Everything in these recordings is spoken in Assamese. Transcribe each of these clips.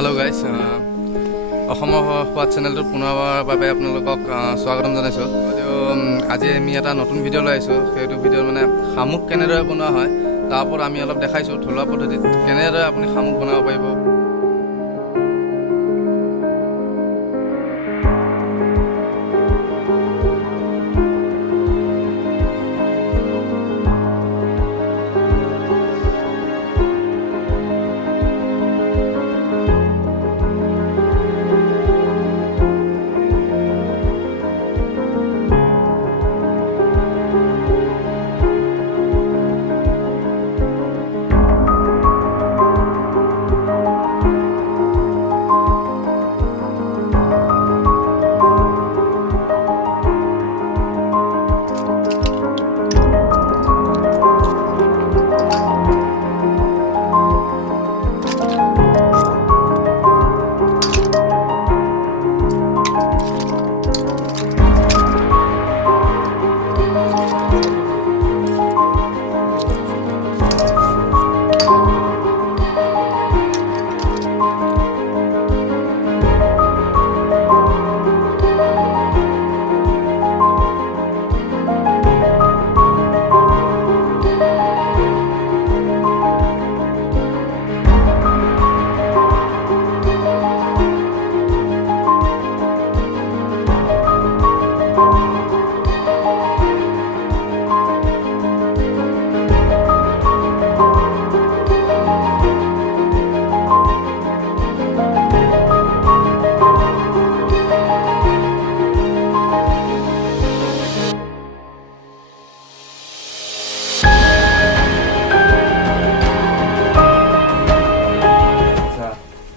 হেল্ল' গাইজ, অসমৰ সোৱাদ চেনেলটোত পুনৰবাৰ বাবে আপোনালোকক স্বাগতম জনাইছোঁ। যদিও আজি আমি এটা নতুন ভিডিঅ' লৈ আহিছোঁ। সেইটো ভিডিঅ'ত মানে শামুক কেনেদৰে বনোৱা হয় তাৰ ওপৰত আমি অলপ দেখাইছোঁ। থলুৱা পদ্ধতিত কেনেদৰে আপুনি শামুক বনাব পাৰিব।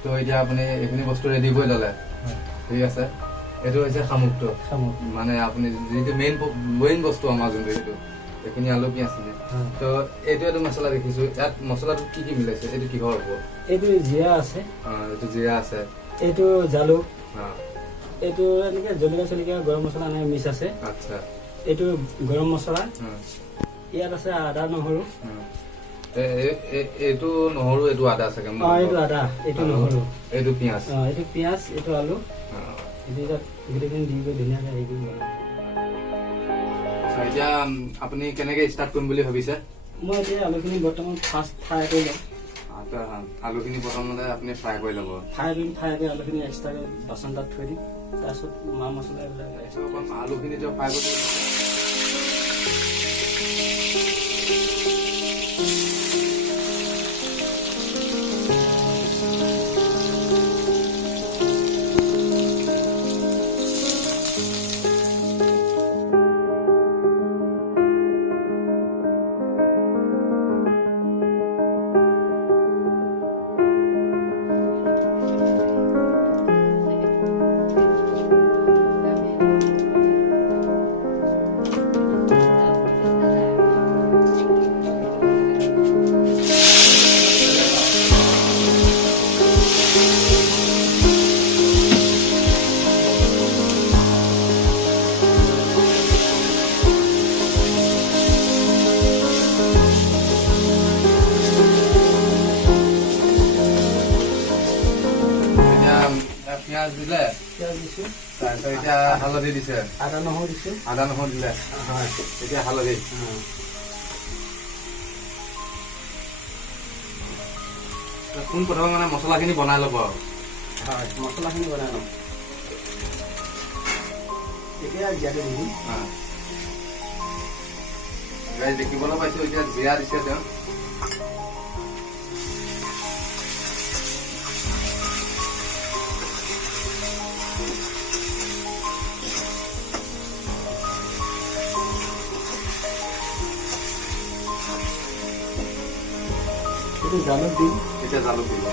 তো এতিয়া আপুনি এইখিনি বস্তু ৰেডি কৰি ল'লে, ঠিক আছে। এইটো হৈছে শামুকটো, মানে আপুনি যিটো মেইন বস্তু আমাৰ যোনটো সেইটো এইখিনি আলু পিঁয়াজ খিনি। তো এইটো মছলা দেখিছো, ইয়াত মছলাটো কি কি মিলাইছে? এইটো কিহৰ হ'ব? এইটো জিৰা আছে, এইটো জিৰা আছে, এইটো জালুক, এইটো এনেকে জলকীয়া চলকীয়া গৰম মছলা নাই মিক্স আছে। আচ্ছা, এইটো গৰম মছলা, ইয়াত আছে আদা নহৰু। এইটো নহৰু, এইটো আদা চাগে। এইটো আদা, এইটো নহৰু, এইটো পিঁয়াজ, এইটো পিঁয়াজ, এইটো আলু। এইটো গোটেইখিনি দি কৰি ধুনীয়াকে হেৰি কৰি বনাম। এতিয়া আপুনি কেনেকে ষ্টাৰ্ট কৰিম বুলি ভাবিছে? মই এতিয়া আলুখিনি বৰ্তমান ফাৰ্ষ্ট ফ্ৰাই কৰি ল'ম। আলুখিনি প্ৰথমতে আপুনি ফ্ৰাই কৰি ল'ব। ফ্ৰাই কৰি আলুখিনি এক্সট্ৰাকে বাচন তাত থৈ দিম। তাৰপিছত মা মছলা এইবিলাক আলুখিনি ফ্ৰাই কৰি পিঁয়াজ দিলে, পিঁয়াজ দিছোঁ, তাৰপিছত এতিয়া হালধি দিছে, আদা নহৰু দিছোঁ, আদা নহৰু দিলে, হয়, এতিয়া হালধি। পোন প্ৰথমে মানে মছলাখিনি বনাই ল'ব আৰু। হয়, মছলাখিনি বনাই লওঁ। এতিয়া জিৰাটো দি দিম। দেখিবলৈ পাইছো এতিয়া জিৰা দিছে তেওঁ। জালুক দিম, এতিয়া জালুক দিব।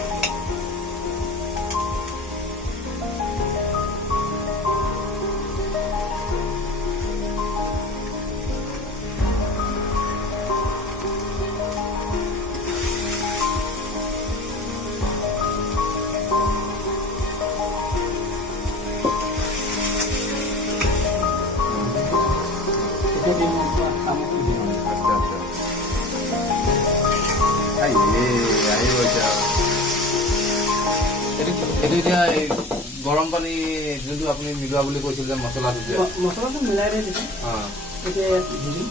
Ahí voy ya. এইটো এতিয়া গৰম পানী যোনটো আপুনি মিলোৱা বুলি কৈছিল যে মছলাটো যে মছলাটো মিলাই দিছে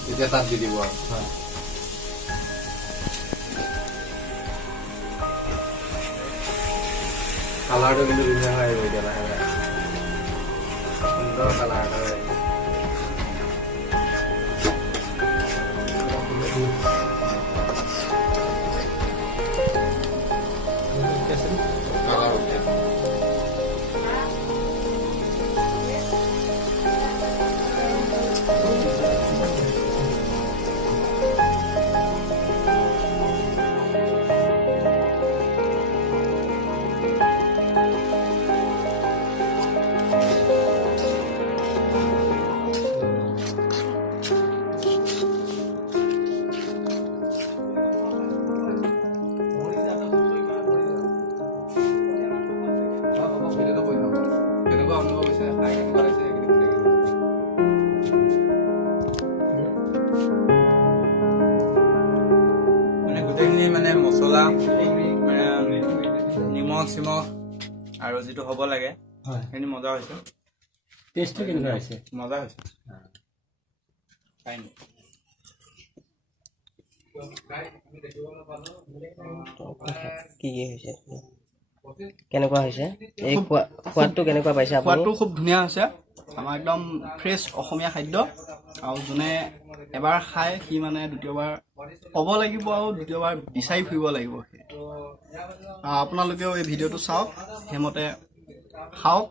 এতিয়া তাত দি দিব আৰু কালাৰটো কিন্তু ধুনীয়া হৈ আহিব এতিয়া লাহে লাহে সুন্দৰ কালাৰ এটা হৈ আহিব মানে মছলা নিমখ চিমখ আৰু যিটো হ'ব লাগে সেইখিনি মজা হৈছে টেষ্টটো কেনেকুৱা হৈছে মজা হৈছে কি হৈছে কেনেকুৱা হৈছে এই সোৱাদটো কেনেকুৱা পাইছে আপুনি সোৱাদটো খুব ধুনীয়া হৈছে আমাৰ একদম ফ্ৰেছ অসমীয়া খাদ্য আৰু যোনে এবাৰ খায় সি মানে দ্বিতীয়বাৰ ক'ব লাগিব আৰু দ্বিতীয়বাৰ বিচাৰি ফুৰিব লাগিব আপোনালোকেও এই ভিডিঅ'টো চাওক সেইমতে খাওক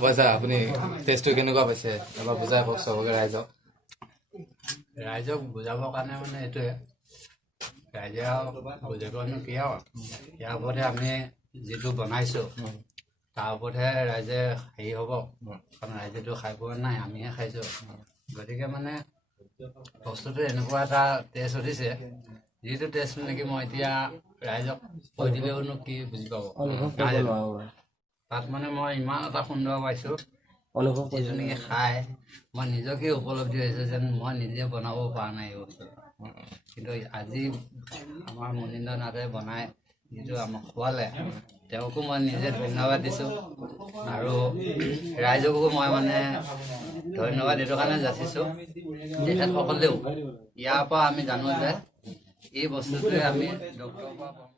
পইচা আপুনি টেষ্টটো কেনেকুৱা পাইছে অলপ বুজাই কওক চবকে ৰাইজক বুজাবৰ কাৰণে মানে এইটোৱে ৰাইজে আৰু বুজাবনো কি আৰু ইয়াৰ ওপৰতে আমি যিটো বনাইছোঁ তাৰ ওপৰতহে ৰাইজে হেৰি হ'ব কাৰণ ৰাইজেতো খাই পোৱা নাই আমিহে খাইছোঁ গতিকে মানে বস্তুটো এনেকুৱা এটা টেষ্ট উঠিছে যিটো টেষ্ট নেকি মই এতিয়া ৰাইজক কৈ দিলেওনো কি বুজি পাব তাত মানে মই ইমান এটা সুন্দৰ পাইছোঁ যিটো নেকি খাই মই নিজকে উপলব্ধি হৈছে যেন মই নিজে বনাব পৰা নাই এই বস্তুটো কিন্তু আজি আমাৰ মনীন্দ্ৰ নাথে বনাই যিটো আমাক খোৱালে তেওঁকো মই নিজে ধন্যবাদ দিছোঁ আৰু ৰাইজকো মই মানে ধন্যবাদ এইটো কাৰণে যাচিছোঁ তেখেতসকলেও ইয়াৰ পৰা আমি জানো যে এই বস্তুটোৱে আমি ডক্টৰৰ পৰা